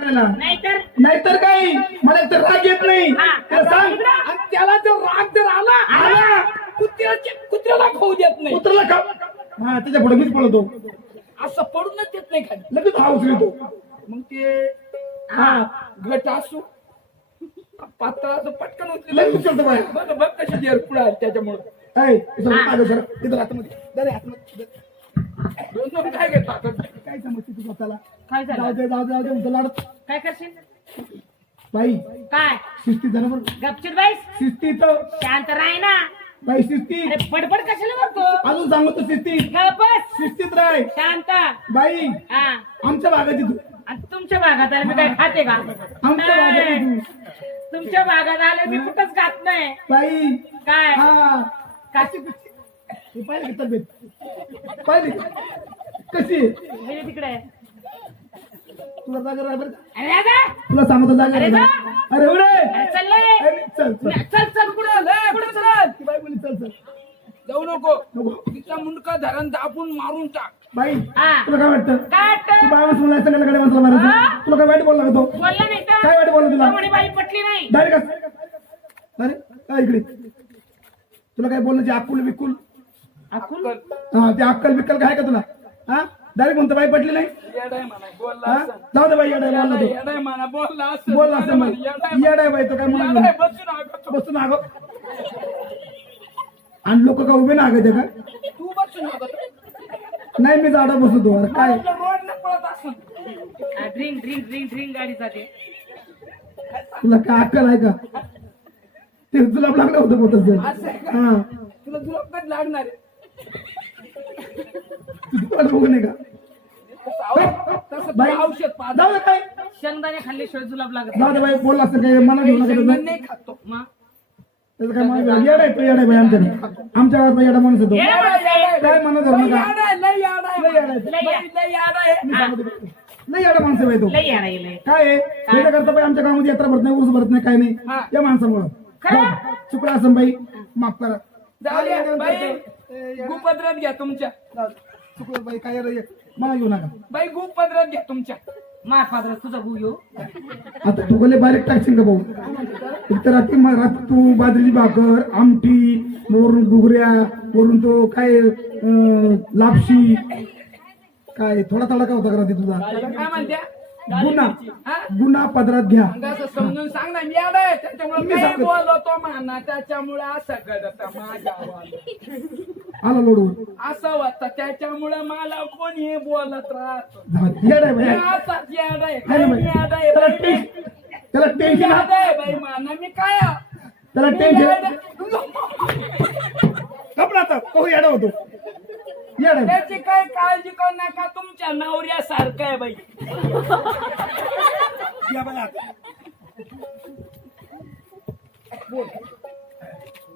नाहीतर नाहीतर काय? मला तर राग येत नाही. हा. त्याला सांग. आणि त्याला जर राग जर आला आला. कुत्र्याचे कुत्र्याला खाऊ देत नाही. उतरला का हा त्याच्या पुढे मीच पळतो. असं पडूनच देत नाही खाली. लगेच हा उचलतो. मग ते हा. घट असू. पातळ असं पटकन उचललं लगेच उचलतो बाहेर. बघ बघ कशी देर पुढे आली त्याच्यामुळे. ऐ, इथं सर इथं आतमध्ये दरे आतमध्ये दोन दोन काय घेतो आता काय समजते तू स्वतःला? काय जाऊ झालं दे जाऊ दे जाऊ दे म्हणतो लाडत काय करशील? बाई काय? शिस्ती जरा बरं. गपचित बाईस शिस्ती तर शांत राह ना. बाई शिस्ती. अरे बडबड कशाला करतो? अजून सांगतो शिस्ती. गपच शिस्तीत राय शांत. बाई हा. आमच्या भागात तू आणि तुमच्या भागात आले मी काय खाते का? आमच्या नाही. तू तुमच्या भागात आले मी कुठंच खात नाही. बाई काय? हा. काशी हे पाहिली का तब्येत? पाहिली का? कशी? आहे? म्हणजे तिकडे. तुला जागा राहा बरं का? अरे दादा तुला सांगतो जागा अरे उडे! अरे, चल चल चल. चल कुठं कुठं चल ती बाई बोली चल चल. जाऊ नको. नको. तिचा मुंडका धरण दाबून मारून टाक. बाई हा. तुला काय वाटतं? काय तू वाटतं? बाय माणूस म्हणला सगळ्या गाडी माणसाला हा? मारायचं तुला काय वाईट बोलला का तो? बोलला नाही तर. काय वाईट बोलला तुला? तो म्हणे बाई पटली नाही. डायरेक्ट अरे काय इकडे? तुला काय बोलण्याची अक्कुल बिक्कुल अकुल हा ते अक्कल बिक्कल काय का तुला? हा? डायरेक्ट म्हणतो बाई पटली नाही हा? जाऊ दे बाई येडाय बोलला तो बोलला असं येडाय बाई तो काय म्हणा. बसून आगो आणि लोक का उभे ना आगायचे का? तू बसून आगतो नाही मी जाडा बसतो अरे काय? रोड न पळत असं. ड्रिंक ड्रिंक ड्रिंक ड्रिंक गाडी जाते. तुला काय अक्कल आहे का? ते तुला लागलं होतं मोठं असं आहे का? हा. तुला जुलाब लागणार आहे? तोंड बघू नये का काय शेंगदाणे खाल्ल्याशिवाय जुलाब लागत जाऊ दे बाई बोलला असं काय मना घेऊ नका शेंगदाणे त्याचं. नाही खातो. मग त्याचं काय मना घेऊ येडा आहे तो येडा आहे बाई आमच्याकडे आमच्या गावात येडा माणूस येतो. काय म्हणा धरू नका. याड येडा माणसं बाई तो. काय आहे? त्याच्या करता बाई आमच्या गावामध्ये यात्रा भरत नाही उर्स भरत नाही काय नाही. या माणसामुळं. खरं? चुकला असं बाई. माफ करा. गुपद्रत घ्या तुमच्या. चुकलं बाई काय रे मला घेऊ नका. बाई गुपद्रत घ्या तुमच्या. मा फादर तुझा भाऊ येऊ आता तू गले बारीक टाकशील का भाऊ? तर रात्री मग रात्री तू बाजरीची भाकर आमटी वरून घुगऱ्या वरून तो काय अं, लापशी. काय थोडा तडका होता का रात्री तुझा? काय म्हणत्या? गुन्हा. हा? गुन्हा पदरात घ्या. मग असं समजून सांग ना मी आहे त्याच्यामुळे मी काय सांगतो. बोलतो म्हणा त्याच्यामुळे असं घडत माझ्या. आला लोडवर असं होतं त्याच्यामुळे मला कोणी बोलत राहत येड आहे बाई असाच याड आहे आहे ना बाई, बाई? मी याड आहे त्याला बाई, मी- टेन्शन त्याला मी टेन्शन याड आहे बाई म्हणा मी काय? त्याला टेन्शन. कपडा आता तो येडा होतो येड आहे त्याची काय काळजी करू नका तुमच्या नवऱ्यासारखं आहे बाई या बाई आता.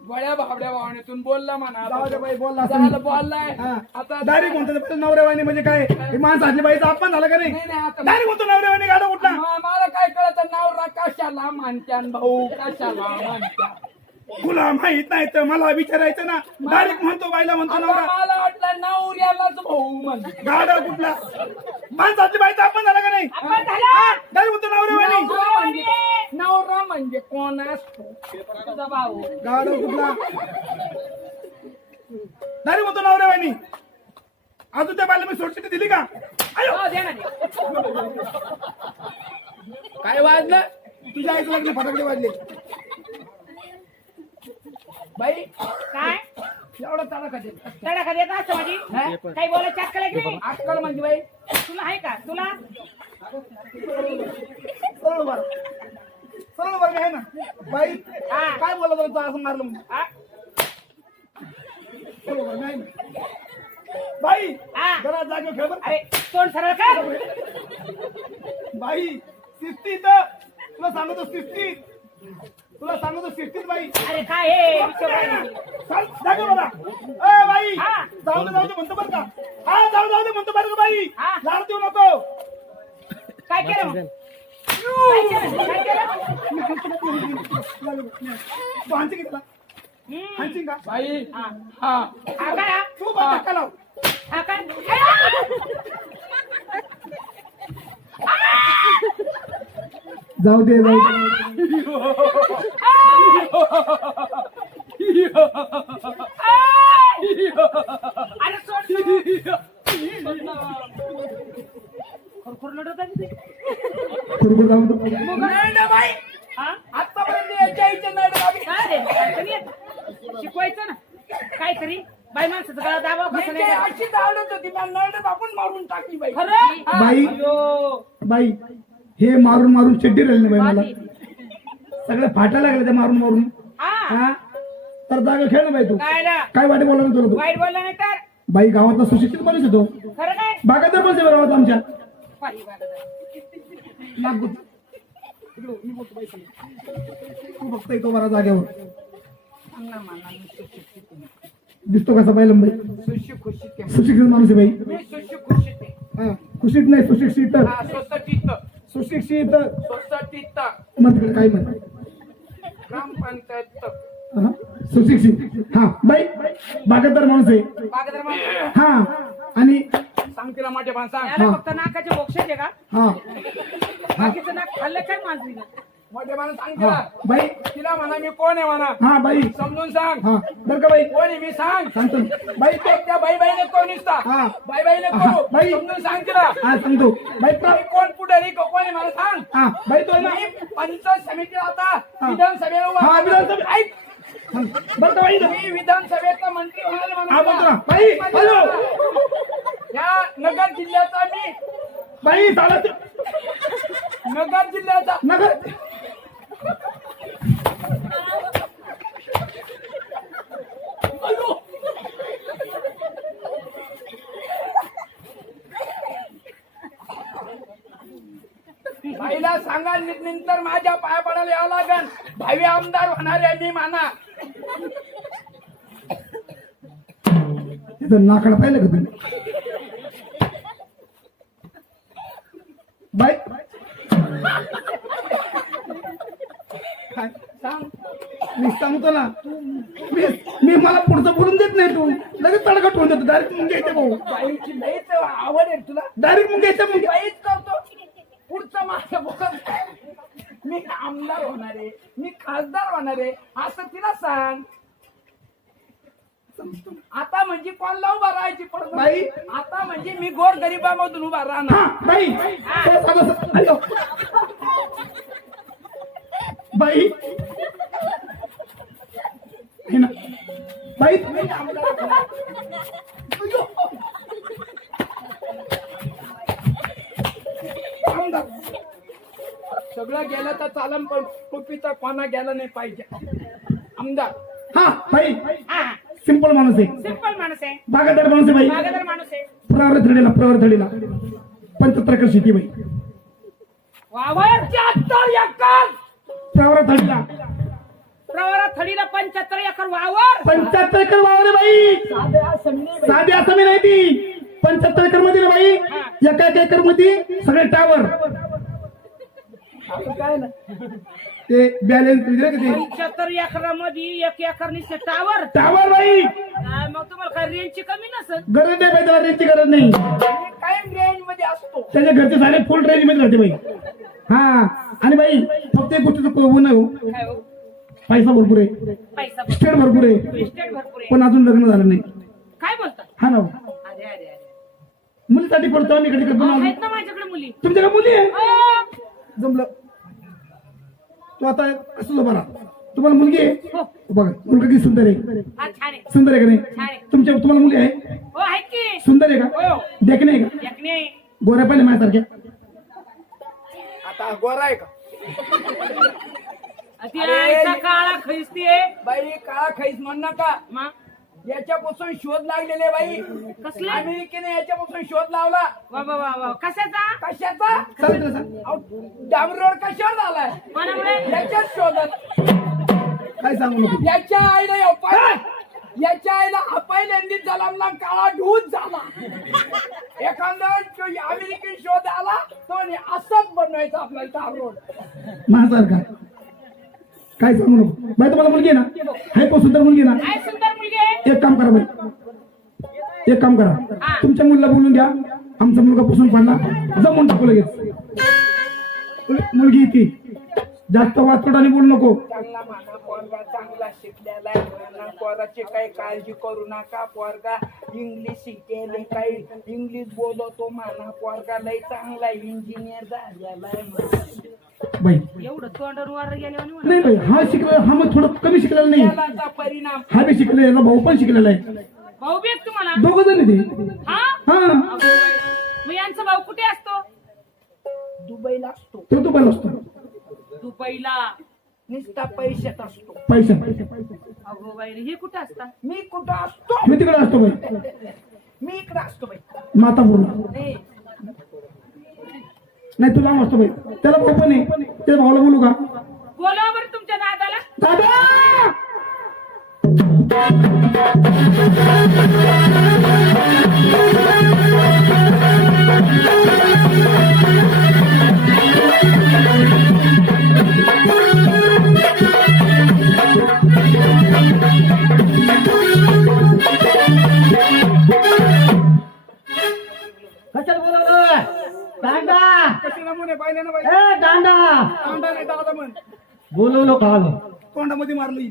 गोळ्या भावड्या भावनेतून बोलला म्हणा. जाऊ दे बाई बोलला झालं बोललाय. हा. आता डायरेक्ट म्हणतो नवऱ्यावानी म्हणजे काय? हे माणसातली बाईचा अपमान झाला का नाही? नाही नाही आता डायरेक्ट म्हणतो नवऱ्यावानी गाडा उठला मा- मला काय कळत नवरा कशाला म्हणत्यान भाऊ? कशाला म्हणत्या तुला माहीत नाही तर मला विचारायचं ना. डायरेक्ट म्हणतो बाईला म्हणतो आता नवरा. मला वाटलं नवऱ्यालाच भाऊ म्हण गाडा कुठला? माणसातली बाईचा अपमान झाला का नाही? डायरेक्ट म्हणतो नवरा म्हणजे कोण असतो? तुझा भाऊ गाडा कुठला? डायरेक्ट म्हणतो नवऱ्यावानी अजून त्या बाईला मी सोडचिटी दिली का? आयो! हो, दे ना दे. काय वाजलं? तुझ्या आईचं लग्न फटाकडे वाजले. बाई काय? एवढा चाला का ते तडा देत असं माझी काही बोलायची अक्कल आहे की नाही? अक्कल म्हणजे बाई. तुला आहे का? तुला. सरळ राहा, आहे ना बाई हा. काय बोलला तुला तू असं मारलं म्हणून? बाई हा. जरा जागेवर खेळ बरं. अरे तोंड सरळ कर बाई शिस्तीत तुला सांगतो शिस्तीत तुला सांगतो शिस्तीत बाई अरे काय हे? चाल, जागेवर बघा. ए बाई हा. जाऊ दे जाऊ दे म्हणतो बरं का हा जाऊ जाऊ दे म्हणतो बरं का बाई हा. लाड देऊ नको काय केलं मग? बाई हा. हा हा काय तू बा धक्का लाव हा काय जाऊ दे जाऊ दे अरे सोड खुरखुर लढत आहे तिथे. कुरकुर ना हा? शिकवायचं ना. काहीतरी बाई माणसाचं गळा दाबाव कसं याची नाही अशी दावडत होती मला नळ आपण मारून टाकली बाई. खरं? बाई अयो. बाई हे मारून मारून चड्डी राहिली बाई मला. बाई. सगळं फाटा लागलं ते मारून मारून. हा. हा? तर जागा खेळ ना बाई तू. काय ना? काय वाटे बोला तुला तू? वाईट बोलला नाही तर? बाई गावातला सुशिक्षित माणूस येतो खरं काय? बागायतर पण आहे गावात आमच्या. पाही बागेत. नागपूर तू येतो बरा जागेवर मला सुशिक्षित. दिसतो कसा पाहिलं बाई सुशिक्षित. सुशिक्षित माणूस आहे बाई सुशिक्षित. हा, कुशीत नाही सुशिक्षित हा, सुशिक्षित मग काय म्हण ग्रामपंचायत हा, सुशिक्षित हा बाई बागायतदार माणूस आहे. हा आणि सांग तिला माझ्या सांग. याला फक्त नाकाचे बोक्षाचे का? हा. बाकीचं नाक खाल्लं काय मांजरीनं मोठे मला सांग हा. तिला. बाई. तिला म्हणा मी कोण आहे म्हणा. हा बाई. समजून सांग. हा. बरं का बाई? कोण आहे मी सांग. सांगतो. बाई तो त्या बाई बाईने कोण निसता. हा. बाई बाईने हा, कोण बाई. समजून सांग तिला. हा सांगतो. बाई प्र- कोण पुढे कोण आहे मला सांग. हा. बाई तो आहे ना मी पंचायत समितीला आता. हा. विधानसभेला उभा हा. विधानसभे- ऐक, मी विधानसभेचा मंत्री होणार म्हणून. या. नगर जिल्ह्याचा मी. बाई चालत नगर जिल्ह्याचा. नगर. बाईला सांगा नंतर माझ्या पाया पडायला यावं लागन. भावी आमदार होणार मी माना. तिथं नाकडा पाहिलं का तुम्ही? सांग. मी सांगतो ना. मी मी मला पुढचं बोलून देत नाही तू. लगेच तडकट होऊन देतो डायरेक्ट मुंगे येते भाऊ. बाईची लईच आवड आहे तुला. डायरेक्ट मुंगे येते मी मुंगे. बाईच करतो. पुढचं माझं बोलत मी आमदार होणार आहे. मी खासदार होणार आहे. असं तिला सांग. आता म्हणजे कोणला उभा राहायची पडत बाई. आता म्हणजे मी गोर गरिबामधून उभा राहणार. हा बाई. तो साधा स- हॅलो बाई. है ना. बाई. आमदार सगळं गेलं तर चालन पण टोपीचा कोणा गेला नाही पाहिजे. आमदार. हा बाई. हा. सिंपल माणूस आहे. सिंपल माणूस आहे. बागायदार माणूस आहे बाई. बागेदार माणूस आहे. प्रवर थडीला प्रवर थडीला पंच्याहत्तर एकर शेती बाई. वावर पंच्याहत्तर एकर. प्रवर थडीला थडीला पंच्याहत्तर एकर वावर. पंच्याहत्तर एकर वावर आहे बाई. साधे असं मी नाही बाई. साधी आसामी नाही ती. पंच्याहत्तर एकरमध्ये ना बाई. एका एका एकरमध्ये सगळे टावर असं काय ना. ते बॅलेन्स का ते? पंच्याहत्तर एकरामध्ये एक एकर निसते टावर टावर बाई! काय मग तुम्हाला काय रेंजची कमी नसेल. गरज नाही बाई त्याला रेंजची गरज नाही. कायम रेंजमध्ये असतो. त्याच्या घरचे सारे फुल रेंजमध्ये राहते बाई. हा आणि बाई फक्त एक गोष्टीचं ऊन आहे हो. काय हो? पैसा भरपूर आहे. पैसा स्टेट भरपूर. आहे. इस्टेट भरपूर आहे. पण अजून लग्न झालं नाही. काय बोलता? हा ना हो. अरे अरे अरे. मुलीसाठी पडतो आम्ही इकडे तिकडे अहो, पण आहेत ना माझ्याकडे मुली. तुमच्याकडे मुली आहे? अहो, जमलं. तो आता असं उभा राहा. तुम्हाला मुलगी आहे? हो. बघा मुलगा किती सुंदर आहे. हा छान आहे. सुंदर आहे का छान नाही आहे. तुमच्या तुम्हाला मुली आहे? हो की. सुंदर आहे का? हो. देखणे आहे का? गोऱ्या पाहिले माझ्यासारख्या? आता गोरा आहे का? ती अरे, आईचा काळा खैसते बाई का खाईस म्हण नका. मग याच्यापासून शोध लागलेले बाई. कसले? अमेरिकेने याच्यापासून शोध लावला? वा वा वा वा. कशाचा? कशाचा? चालेल ना अहो, कशावर झालाय? कोणामुळे? याच्याच शोधात. काय सांगू नको? याच्या आईला या पाय- याच्या आईला हा पहिल्यांदा जलमला काळा ढूज झाला. एखादा जो अमेरिकन शोध आला तो म्हणे असंच बनवायचं आपल्याला तार रोड. माझ्यासारखा. काय सांगू नको? बाई तुम्हाला मुलगी आहे ना? हाय पण सुंदर मुलगी आहे ना? काय सुंदर एक काम करा बाई एक काम करा. तुमच्या मुलीला बोलून घ्या आमचा मुलगा पुसून पडला. जमून टाकू लगेच. मुल- मुलगी ती जास्त वाचोडाने बोलू नको. पोरगा चांगला शिकलेला आहे. पोराची काही काळजी करू नका पोरगा इंग्लिश शिकेल काही इंग्लिश बोलतो म्हणा पोरगा लय चांगला इंजिनियर झालेला आहे. बाई. एवढं तोंडावर नाही नाही बाई हा शिकलेला हा मग थोडं कमी शिकलेला नाही. परिणाम. हा बी शिकलेला भाऊ पण शिकलेला आहे. भाऊ बी आहेत तुम्हाला? दोघ जण ते हा. हा? अगो बाई. मग यांचा भाऊ कुठे असतो? दुबईला असतो. तो तो पण असतो. दुबईला. नुसता पैशात असतो. पैसा. अगो बाई हे कुठे असतात मी कुठं असतो? मी तिकडे असतो बाई. मी इकडे असतो बाई. मातापूरला नाही नाही तुला असतो बाई त्याला भाऊ पण आहे. त्या भावाला बोलू का? बरं तुमच्या दादाला. दादा! बोलवलं का आलो? तोंडामध्ये मारली.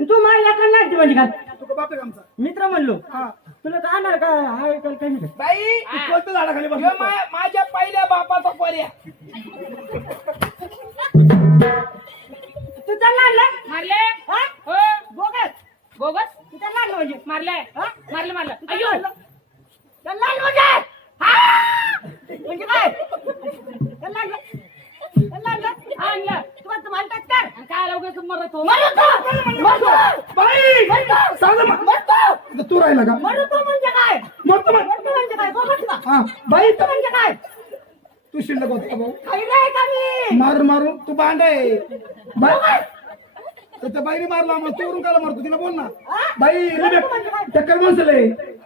तू माझ्या नाही म्हणजे काय तुका बाप आहे का आमचा? मित्र म्हणलो. हा. तुला काय आणणार काय हाय काय काही नाही बाई! तू कोणत्या झाडाखाली ह्यो बसला मा- माझ्या पहिल्या बापाचा पर्या तू त्यांना आणलं? मारले? हा? हो. बोगस? बोगस? तू त्यांना आणलं म्हणजे? मारले. हा? मारलं मारलं. तू अयो! त्यांना आणलं? त्यांना आणलं म्हणजे हा! म्हणजे काय त्यांना आणलं त्यांना आणलं आणलं तू आता म्हणतात तर आणि काय लवकर मरत हो मरतो मरतो बाई मरतो सांग ना मरतो आता तू राहिला का मरतो म्हणजे काय मरतो मग मरतो म्हणजे काय बोगस का हा बाई मरतो म्हणजे काय तू शिल्लक होता भाऊ काही नाही का मी मारून भांड. आहे त्याच्या बाईने मारला मग चोरून काला मारतो तिला बोल ना. बाई टक्कर माणसाले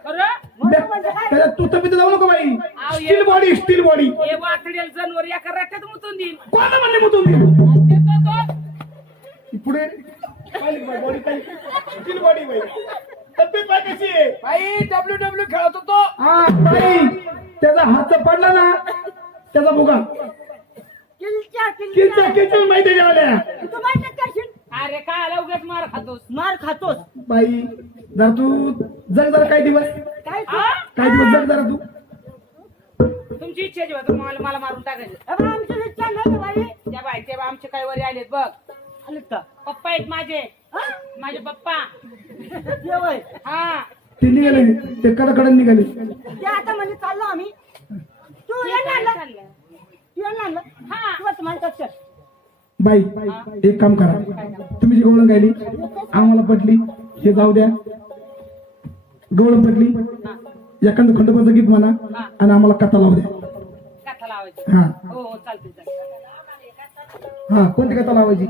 अरे त्याच्यात तू तब्येत जाऊ नको बाई. स्टील बॉडी स्टील बॉडी हे वाकडेल जनावर एका रट्ट्यात मुतून देईल कोणा म्हणले मग तो- तो. पुढे. बॉडी स्टील बॉडी बाई. तब्येत बाई कशी आहे? बाई डब्ल्यू डब्ल्यू खेळत होतो. हा बाई. त्याचा हात पडला ना. त्याचा भुगा किलच्या किंच किलच्या किंच माहिती आल्या तू माहिती करशील? अरे काय लवकर मार खातोस. मार खातोस? बाई जरा तू जग जरा काही दिवस. काय तू? काही दिवस जग जरा तू. तुमची इच्छा जेव्हा तर मला मला मारून टाकायचं. अबे, आमची इच्छा नाही ना बाई. त्या बाई ते बा आमचे काही वरी आलेत बघ. आलीत का? पप्पा आहेत माझे. हा? माझे पप्पा. ये वय. हा. ते निघाले. ते कडकडे निघाले. ते आता म्हणजे चाललो आम्ही. तू ये काय आणलं चाललंय? तू ये आणलं हा. तू आता म्हणतात. बाई एक काम करा. तुम्ही जी गवळण गायली आम्हाला पटली हे जाऊ द्या. गवळण पटली एखादं खंडोबाचं गीत म्हणा आणि आम्हाला कथा लावू द्या. कथा लावायची. हा. हो हो हा कोणती कथा लावायची?